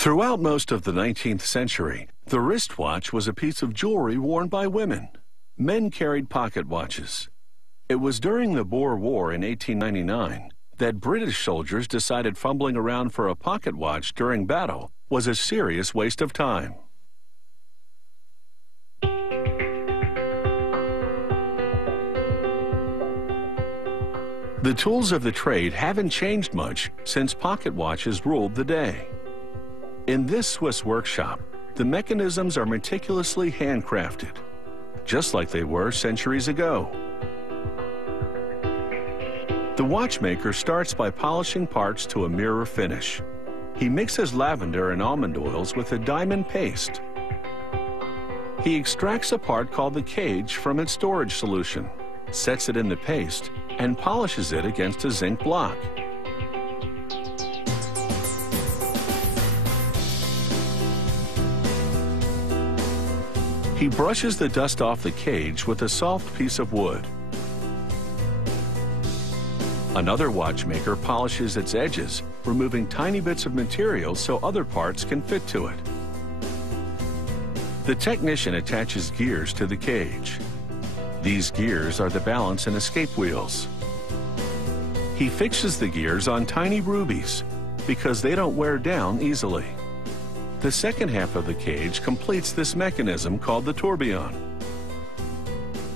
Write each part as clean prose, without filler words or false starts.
Throughout most of the 19th century, the wristwatch was a piece of jewelry worn by women. Men carried pocket watches. It was during the Boer War in 1899 that British soldiers decided fumbling around for a pocket watch during battle was a serious waste of time. The tools of the trade haven't changed much since pocket watches ruled the day. In this Swiss workshop, the mechanisms are meticulously handcrafted, just like they were centuries ago. The watchmaker starts by polishing parts to a mirror finish. He mixes lavender and almond oils with a diamond paste. He extracts a part called the cage from its storage solution, sets it in the paste, and polishes it against a zinc block. He brushes the dust off the cage with a soft piece of wood. Another watchmaker polishes its edges, removing tiny bits of material so other parts can fit to it. The technician attaches gears to the cage. These gears are the balance and escape wheels. He fixes the gears on tiny rubies because they don't wear down easily. The second half of the cage completes this mechanism called the tourbillon.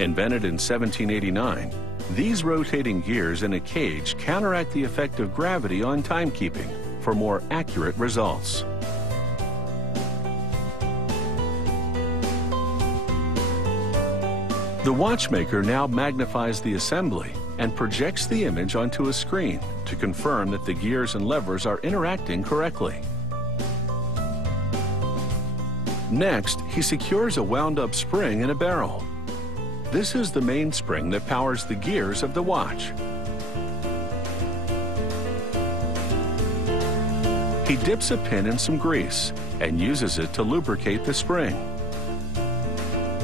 Invented in 1789, these rotating gears in a cage counteract the effect of gravity on timekeeping for more accurate results. The watchmaker now magnifies the assembly and projects the image onto a screen to confirm that the gears and levers are interacting correctly. Next, he secures a wound-up spring in a barrel. This is the main spring that powers the gears of the watch. He dips a pin in some grease and uses it to lubricate the spring.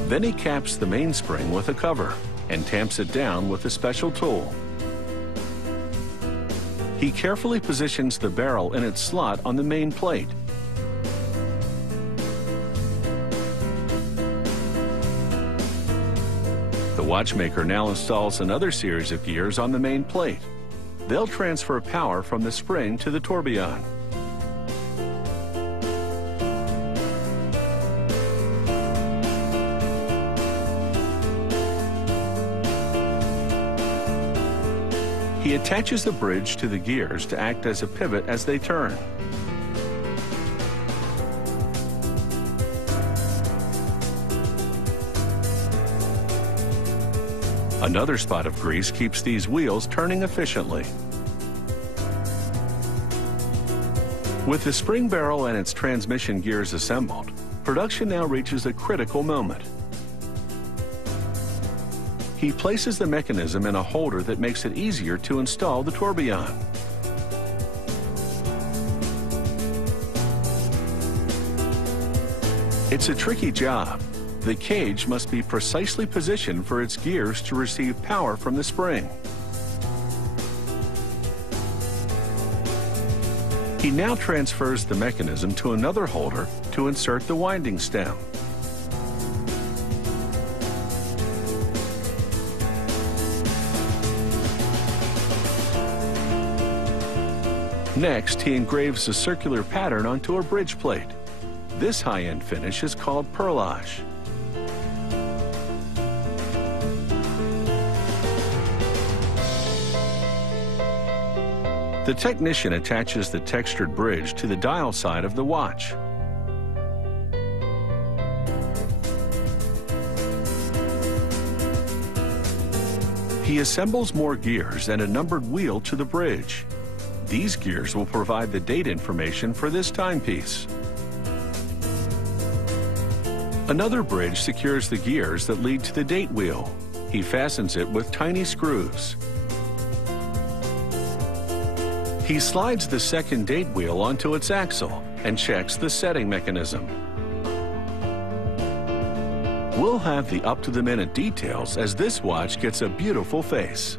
Then he caps the mainspring with a cover and tamps it down with a special tool. He carefully positions the barrel in its slot on the main plate. The watchmaker now installs another series of gears on the main plate. They'll transfer power from the spring to the tourbillon. He attaches the bridge to the gears to act as a pivot as they turn. Another spot of grease keeps these wheels turning efficiently. With the spring barrel and its transmission gears assembled, production now reaches a critical moment. He places the mechanism in a holder that makes it easier to install the tourbillon. It's a tricky job. The cage must be precisely positioned for its gears to receive power from the spring. He now transfers the mechanism to another holder to insert the winding stem. Next, he engraves a circular pattern onto a bridge plate. This high-end finish is called perlage. The technician attaches the textured bridge to the dial side of the watch. He assembles more gears and a numbered wheel to the bridge. These gears will provide the date information for this timepiece. Another bridge secures the gears that lead to the date wheel. He fastens it with tiny screws. He slides the second date wheel onto its axle and checks the setting mechanism. We'll have the up-to-the-minute details as this watch gets a beautiful face.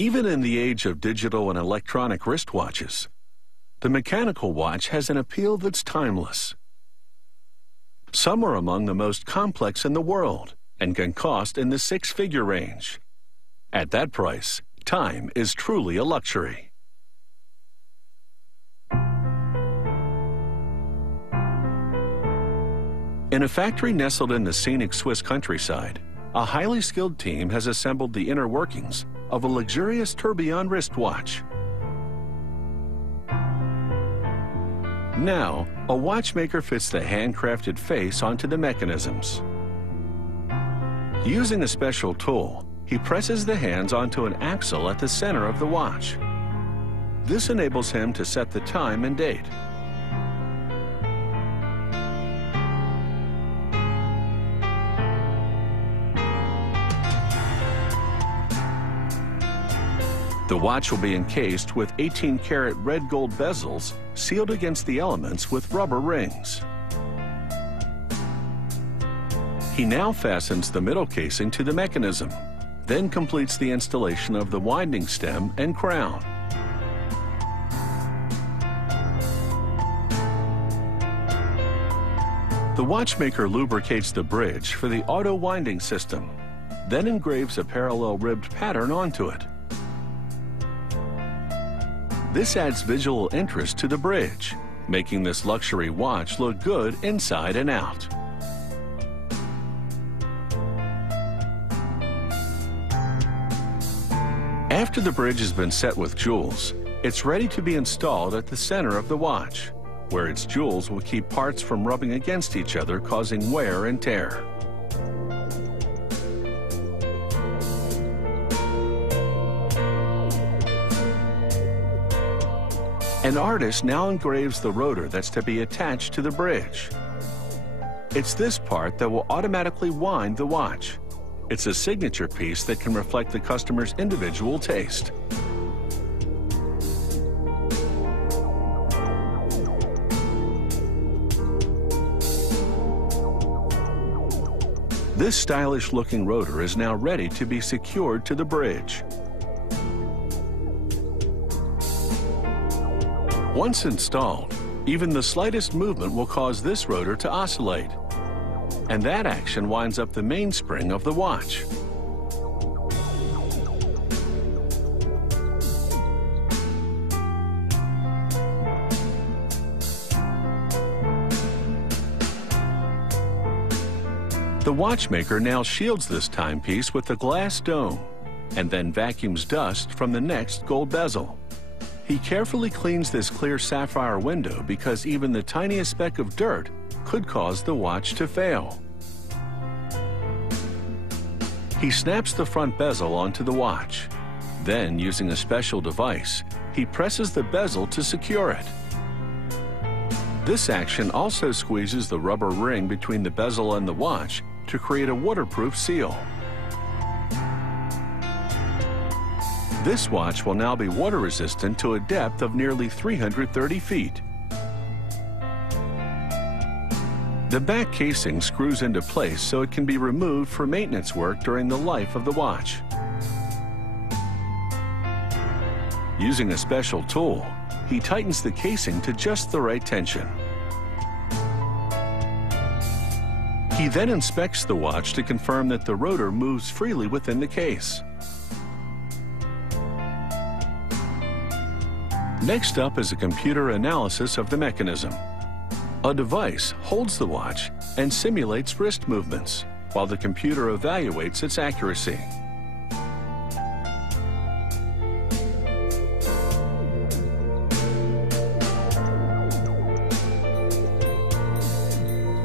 Even in the age of digital and electronic wristwatches, the mechanical watch has an appeal that's timeless. Some are among the most complex in the world and can cost in the six-figure range. At that price, time is truly a luxury. In a factory nestled in the scenic Swiss countryside, a highly skilled team has assembled the inner workings of a luxurious tourbillon wristwatch. Now, a watchmaker fits the handcrafted face onto the mechanisms. Using a special tool, he presses the hands onto an axle at the center of the watch. This enables him to set the time and date. The watch will be encased with 18-karat red gold bezels sealed against the elements with rubber rings. He now fastens the middle casing to the mechanism, then completes the installation of the winding stem and crown. The watchmaker lubricates the bridge for the auto winding system, then engraves a parallel ribbed pattern onto it. This adds visual interest to the bridge, making this luxury watch look good inside and out. After the bridge has been set with jewels, it's ready to be installed at the center of the watch, where its jewels will keep parts from rubbing against each other, causing wear and tear. An artist now engraves the rotor that's to be attached to the bridge. It's this part that will automatically wind the watch. It's a signature piece that can reflect the customer's individual taste. This stylish-looking rotor is now ready to be secured to the bridge. Once installed, even the slightest movement will cause this rotor to oscillate, and that action winds up the mainspring of the watch. The watchmaker now shields this timepiece with a glass dome and then vacuums dust from the next gold bezel. He carefully cleans this clear sapphire window because even the tiniest speck of dirt could cause the watch to fail. He snaps the front bezel onto the watch. Then, using a special device, he presses the bezel to secure it. This action also squeezes the rubber ring between the bezel and the watch to create a waterproof seal. This watch will now be water resistant to a depth of nearly 330 feet. The back casing screws into place so it can be removed for maintenance work during the life of the watch. Using a special tool, he tightens the casing to just the right tension. He then inspects the watch to confirm that the rotor moves freely within the case. Next up is a computer analysis of the mechanism. A device holds the watch and simulates wrist movements, while the computer evaluates its accuracy.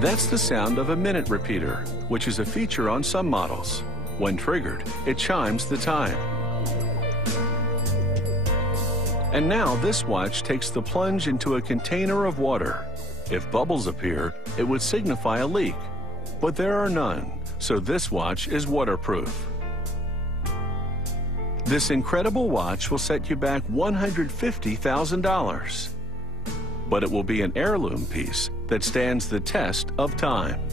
That's the sound of a minute repeater, which is a feature on some models. When triggered, it chimes the time. And now this watch takes the plunge into a container of water. If bubbles appear, it would signify a leak, but there are none, so this watch is waterproof. This incredible watch will set you back $150,000, but it will be an heirloom piece that stands the test of time.